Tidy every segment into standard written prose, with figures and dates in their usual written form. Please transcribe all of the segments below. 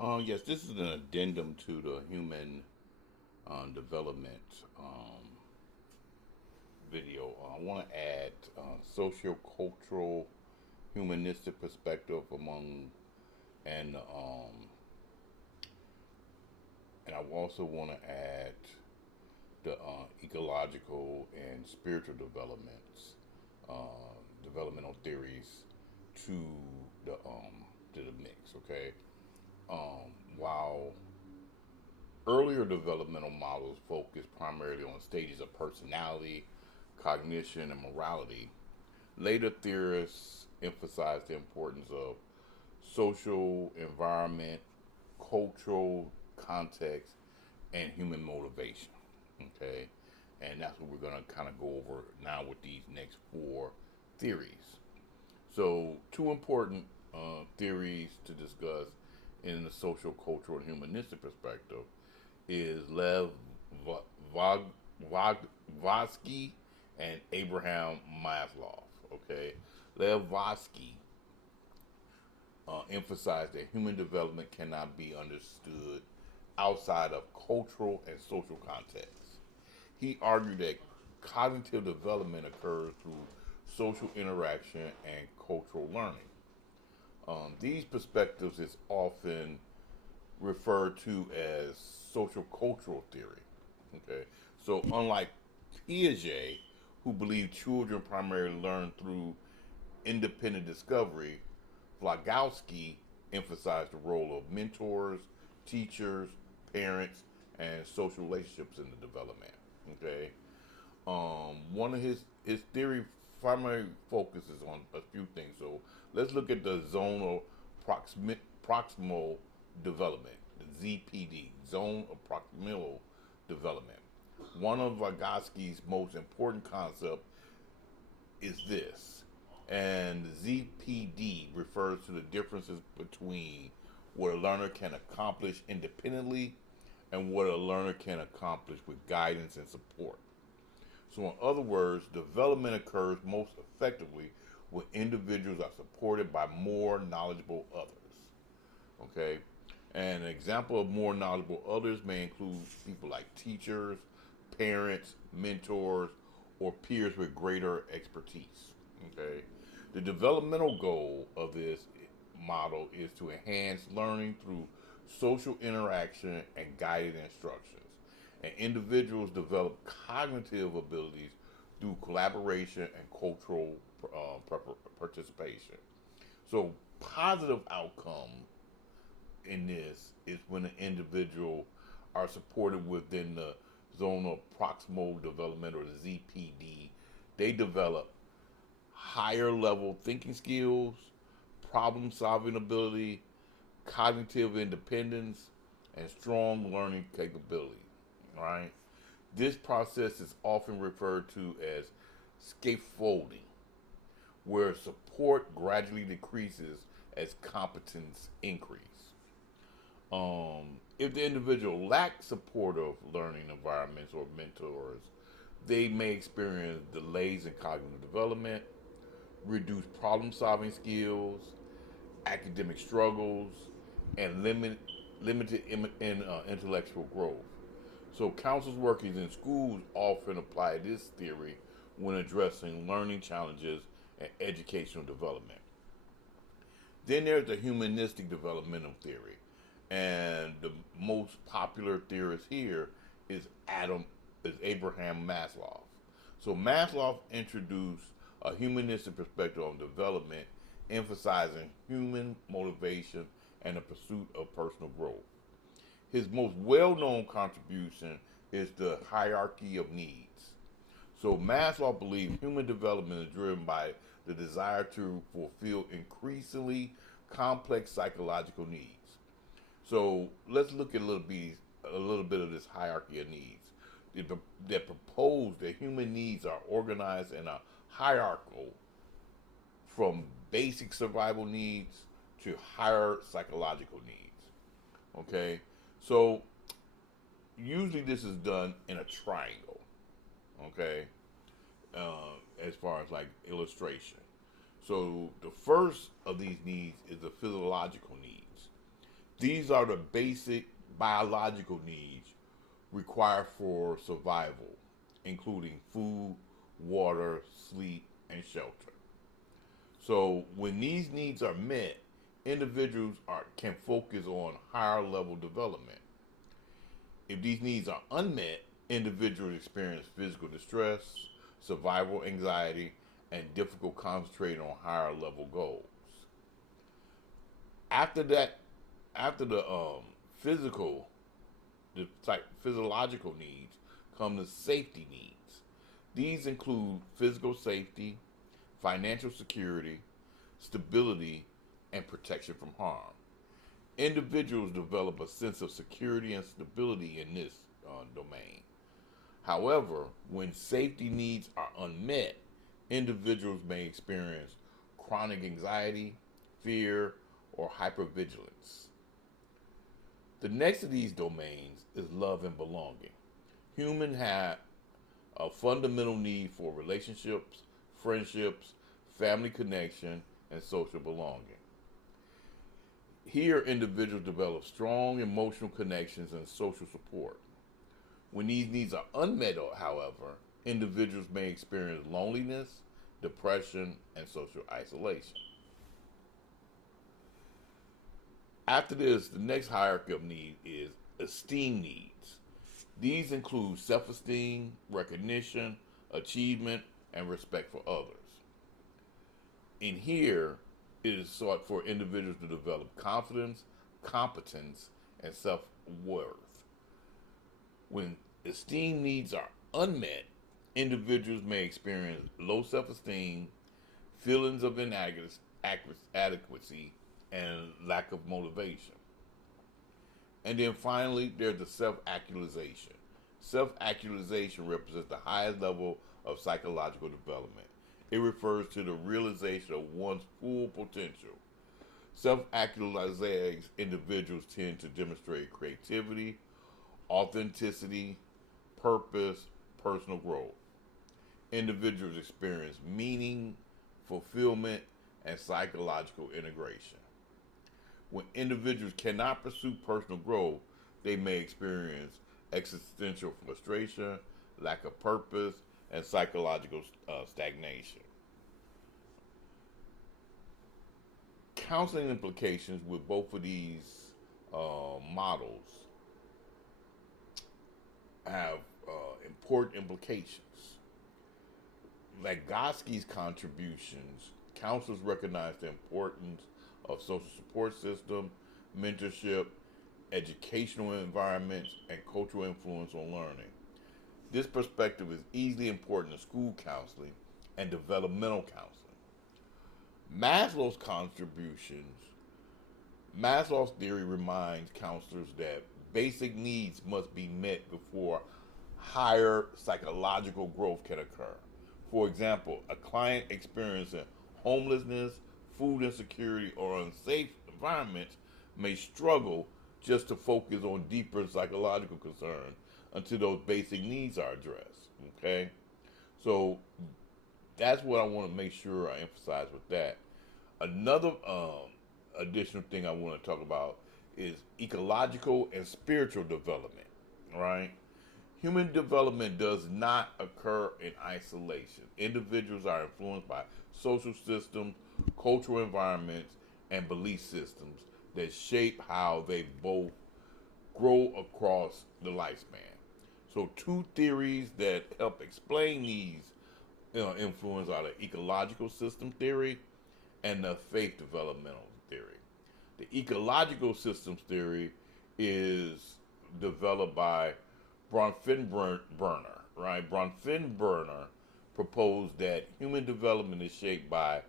Yes, this is an addendum to the human development video. I want to add socio-cultural, humanistic perspective among, and I also want to add the ecological and spiritual developmental theories to the mix. Okay, while earlier developmental models focused primarily on stages of personality, cognition, and morality, later theorists emphasized the importance of social environment, cultural context, and human motivation. Okay, and that's what we're going to kind of go over now with these next four theories. So, two important theories to discuss in the social, cultural, and humanistic perspective is Lev Vygotsky and Abraham Maslow. Okay, Lev Vygotsky emphasized that human development cannot be understood outside of cultural and social contexts. He argued that cognitive development occurs through social interaction and cultural learning. These perspectives is often referred to as social cultural theory. Okay, so unlike Piaget, who believed children primarily learn through independent discovery, Vygotsky emphasized the role of mentors, teachers, parents, and social relationships in the development. Okay, one of his theory primary focuses on a few things. So let's look at the zonal proximal development, the ZPD, zone of proximal development. One of Vygotsky's most important concepts is this, and ZPD refers to the differences between what a learner can accomplish independently and what a learner can accomplish with guidance and support. So, in other words, development occurs most effectively when individuals are supported by more knowledgeable others. Okay? And an example of more knowledgeable others may include people like teachers, parents, mentors, or peers with greater expertise. Okay? The developmental goal of this model is to enhance learning through social interaction and guided instructions. And individuals develop cognitive abilities through collaboration and cultural participation. So, positive outcome in this is when an individual are supported within the zone of proximal development or the ZPD. They develop higher level thinking skills, problem solving ability, cognitive independence, and strong learning capability. Right? This process is often referred to as scaffolding, where support gradually decreases as competence increase. If the individual lacks supportive learning environments or mentors, they may experience delays in cognitive development, reduced problem solving skills, academic struggles, and limited intellectual growth. So, counselors working in schools often apply this theory when addressing learning challenges and educational development. Then there's the humanistic developmental theory, and the most popular theorist here is Abraham Maslow. So Maslow introduced a humanistic perspective on development, emphasizing human motivation and the pursuit of personal growth. His most well-known contribution is the hierarchy of needs. So Maslow believes human development is driven by the desire to fulfill increasingly complex psychological needs. So let's look at a little bit of this hierarchy of needs. That propose that human needs are organized in a hierarchical from basic survival needs to higher psychological needs. Okay, so usually this is done in a triangle. Okay, as far as like illustration. So the first of these needs is the physiological needs. These are the basic biological needs required for survival, including food, water, sleep, and shelter. So when these needs are met, can focus on higher level development. If these needs are unmet, individuals experience physical distress, survival anxiety, and difficult concentrating on higher level goals. After that, after the physical, physiological needs, come the safety needs. These include physical safety, financial security, stability, and protection from harm. Individuals develop a sense of security and stability in this domain. However, when safety needs are unmet, individuals may experience chronic anxiety, fear, or hypervigilance. The next of these domains is love and belonging. Humans have a fundamental need for relationships, friendships, family connection, and social belonging. Here, individuals develop strong emotional connections and social support. When these needs are unmet, however, individuals may experience loneliness, depression, and social isolation. After this, the next hierarchy of need is esteem needs. These include self esteem, recognition, achievement, and respect for others. In here, it is sought for individuals to develop confidence, competence, and self worth. When esteem needs are unmet, individuals may experience low self esteem, feelings of inadequacy, and lack of motivation. And then finally, there's the self actualization. Self actualization represents the highest level of psychological development. It refers to the realization of one's full potential. Self actualized individuals tend to demonstrate creativity, authenticity, purpose, personal growth. Individuals experience meaning, fulfillment, and psychological integration. When individuals cannot pursue personal growth, they may experience existential frustration, lack of purpose, and psychological stagnation. Counseling implications with both of these models have important implications. Vygotsky's contributions, counselors recognize the importance of social support system, mentorship, educational environments, and cultural influence on learning. This perspective is easily important in school counseling and developmental counseling. Maslow's contributions, Maslow's theory reminds counselors that basic needs must be met before higher psychological growth can occur. For example, a client experiencing homelessness, food insecurity, or unsafe environments may struggle just to focus on deeper psychological concerns until those basic needs are addressed. Okay? So that's what I want to make sure I emphasize with that. Another additional thing I want to talk about is ecological and spiritual development, right? Human development does not occur in isolation. Individuals are influenced by social systems, cultural environments, and belief systems that shape how they both grow across the lifespan. So, two theories that help explain these influence are the ecological system theory and the faith developmental theory. The ecological systems theory is developed by Bronfenbrenner, right? Bronfenbrenner proposed that human development is shaped by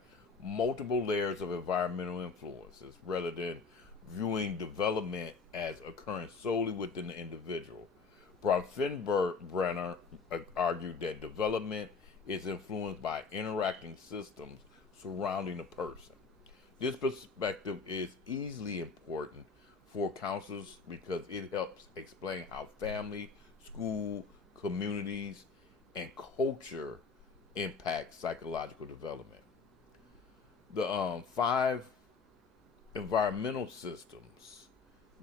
multiple layers of environmental influences rather than viewing development as occurring solely within the individual. Bronfenbrenner argued that development is influenced by interacting systems surrounding a person. This perspective is easily important for counselors because it helps explain how family, school, communities, and culture impact psychological development. The five environmental systems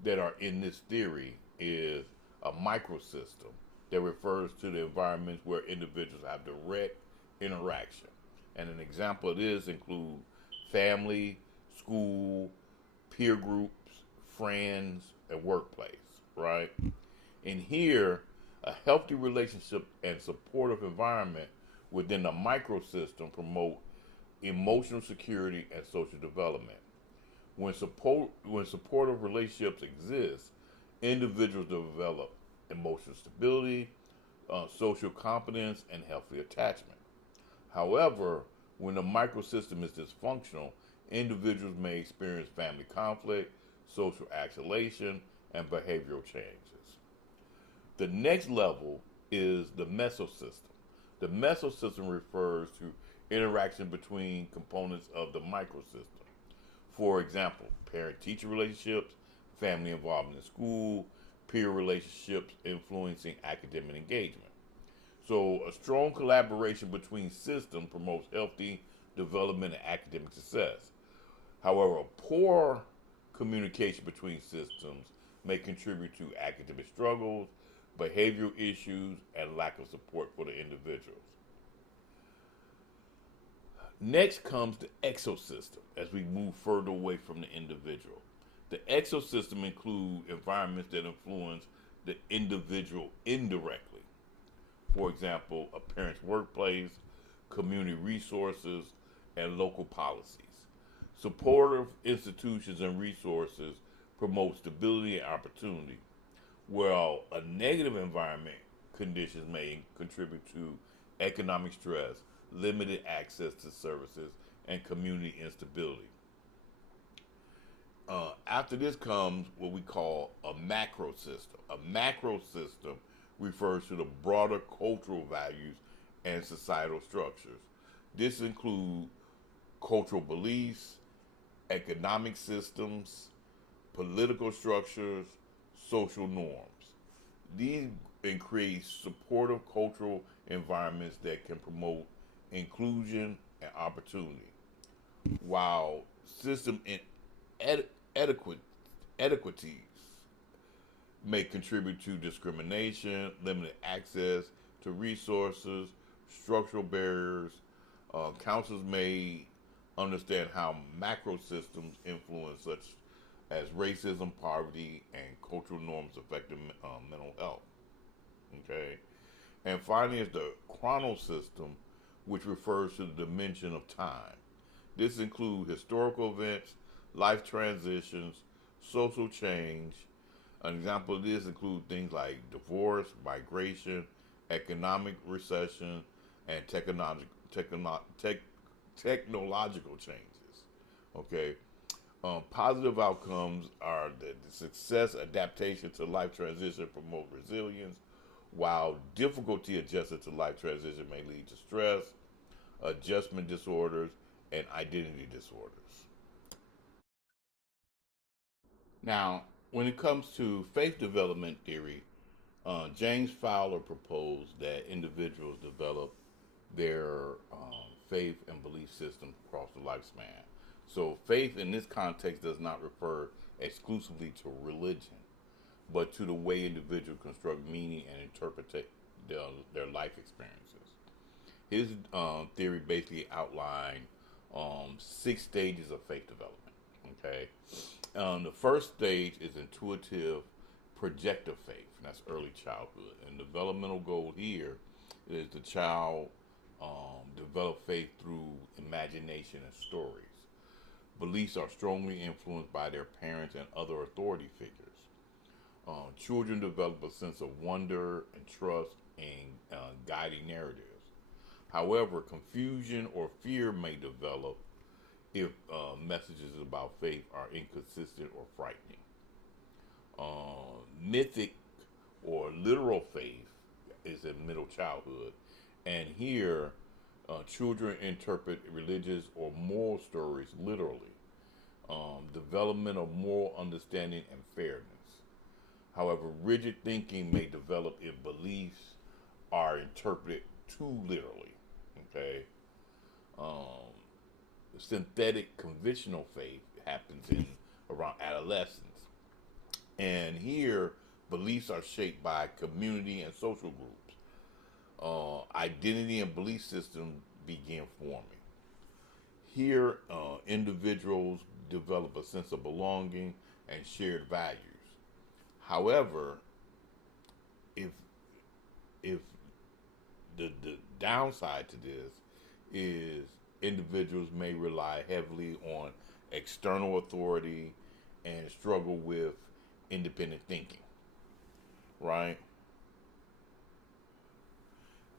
that are in this theory is a microsystem that refers to the environments where individuals have direct interaction. And an example of this include family, school, peer groups, friends, and workplace, right? In here, a healthy relationship and supportive environment within the microsystem promote emotional security and social development. When supportive relationships exist, individuals develop emotional stability, social competence, and healthy attachment. However, when the microsystem is dysfunctional, individuals may experience family conflict, social isolation, and behavioral changes. The next level is the mesosystem. The mesosystem refers to interaction between components of the microsystem. For example, parent-teacher relationships, family involvement in school, peer relationships influencing academic engagement. So, a strong collaboration between systems promotes healthy development and academic success. However, a poor communication between systems may contribute to academic struggles, behavioral issues, and lack of support for the individuals. Next comes the exosystem as we move further away from the individual. The exosystem includes environments that influence the individual indirectly. For example, a parent's workplace, community resources, and local policies. Supportive institutions and resources promote stability and opportunity, while a negative environment conditions may contribute to economic stress, limited access to services, and community instability. After this comes what we call a macro system. A macro system refers to the broader cultural values and societal structures. This includes cultural beliefs, economic systems, political structures, social norms. These create supportive cultural environments that can promote inclusion and opportunity, while system inequities may contribute to discrimination, limited access to resources, structural barriers. Councils may understand how macro systems influence such as racism, poverty, and cultural norms affecting mental health. Okay, and finally is the chronosystem, which refers to the dimension of time. This includes historical events, life transitions, social change. An example of this includes things like divorce, migration, economic recession, and technological changes. Okay, positive outcomes are the success, adaptation to life transition promote resilience, while difficulty adjusting to life transition may lead to stress, adjustment disorders, and identity disorders. Now, when it comes to faith development theory, James Fowler proposed that individuals develop their faith and belief systems across the lifespan. So, faith in this context does not refer exclusively to religion, but to the way individuals construct meaning and interpret their life experiences. His theory basically outlined 6 stages of faith development. Okay, the first stage is intuitive projective faith, and that's early childhood. And the developmental goal here is the child develop faith through imagination and stories. Beliefs are strongly influenced by their parents and other authority figures. Children develop a sense of wonder and trust in guiding narratives. However, confusion or fear may develop if messages about faith are inconsistent or frightening. Mythic or literal faith is in middle childhood, and here children interpret religious or moral stories literally. Development of moral understanding and fairness. However, rigid thinking may develop if beliefs are interpreted too literally. Okay. Synthetic conventional faith happens in around adolescence. And here, beliefs are shaped by community and social groups. Identity and belief systems begin forming. Here, individuals develop a sense of belonging and shared values. However, if if the downside to this is individuals may rely heavily on external authority and struggle with independent thinking, right?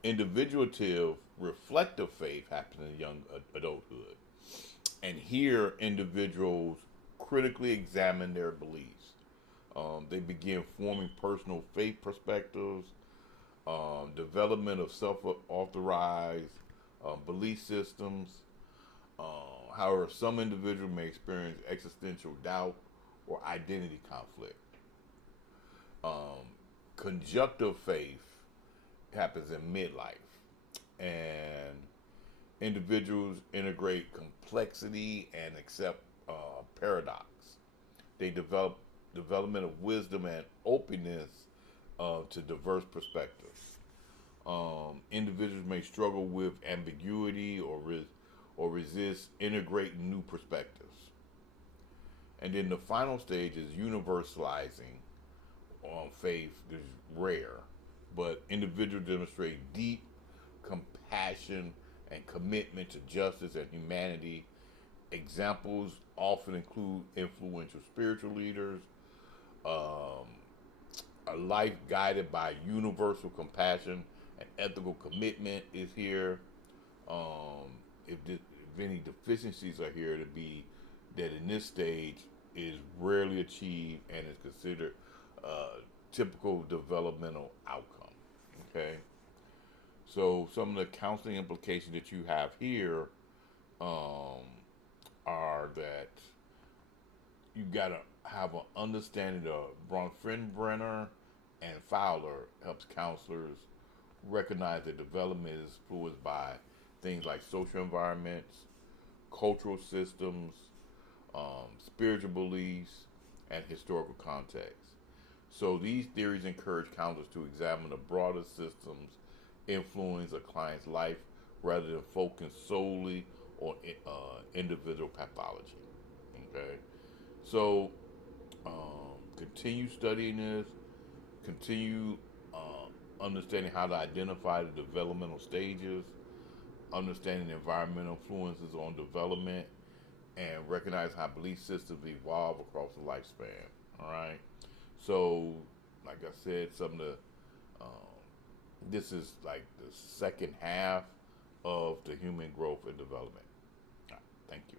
Individuative reflective faith happens in young adulthood. And here, individuals critically examine their beliefs. They begin forming personal faith perspectives, development of self authorized belief systems. However, some individuals may experience existential doubt or identity conflict. Um, Conjunctive faith happens in midlife, and individuals integrate complexity and accept paradox. They develop development of wisdom and openness to diverse perspectives. Individuals may struggle with ambiguity or resist integrating new perspectives. And then the final stage is universalizing faith is rare, but individuals demonstrate deep compassion and commitment to justice and humanity. Examples often include influential spiritual leaders, um, a life guided by universal compassion and ethical commitment is here. If any deficiencies are here, to be that in this stage is rarely achieved and is considered typical developmental outcome. Okay, so some of the counseling implications that you have here um, are that you got to have an understanding of Bronfenbrenner and Fowler helps counselors recognize that development is influenced by things like social environments, cultural systems, spiritual beliefs, and historical context. So these theories encourage counselors to examine the broader systems influence a client's life rather than focus solely on individual pathology. Okay, so continue studying this, continue understanding how to identify the developmental stages, understanding the environmental influences on development, and recognize how belief systems evolve across the lifespan. All right. So, like I said, some of the this is like the second half of the human growth and development. All right, thank you.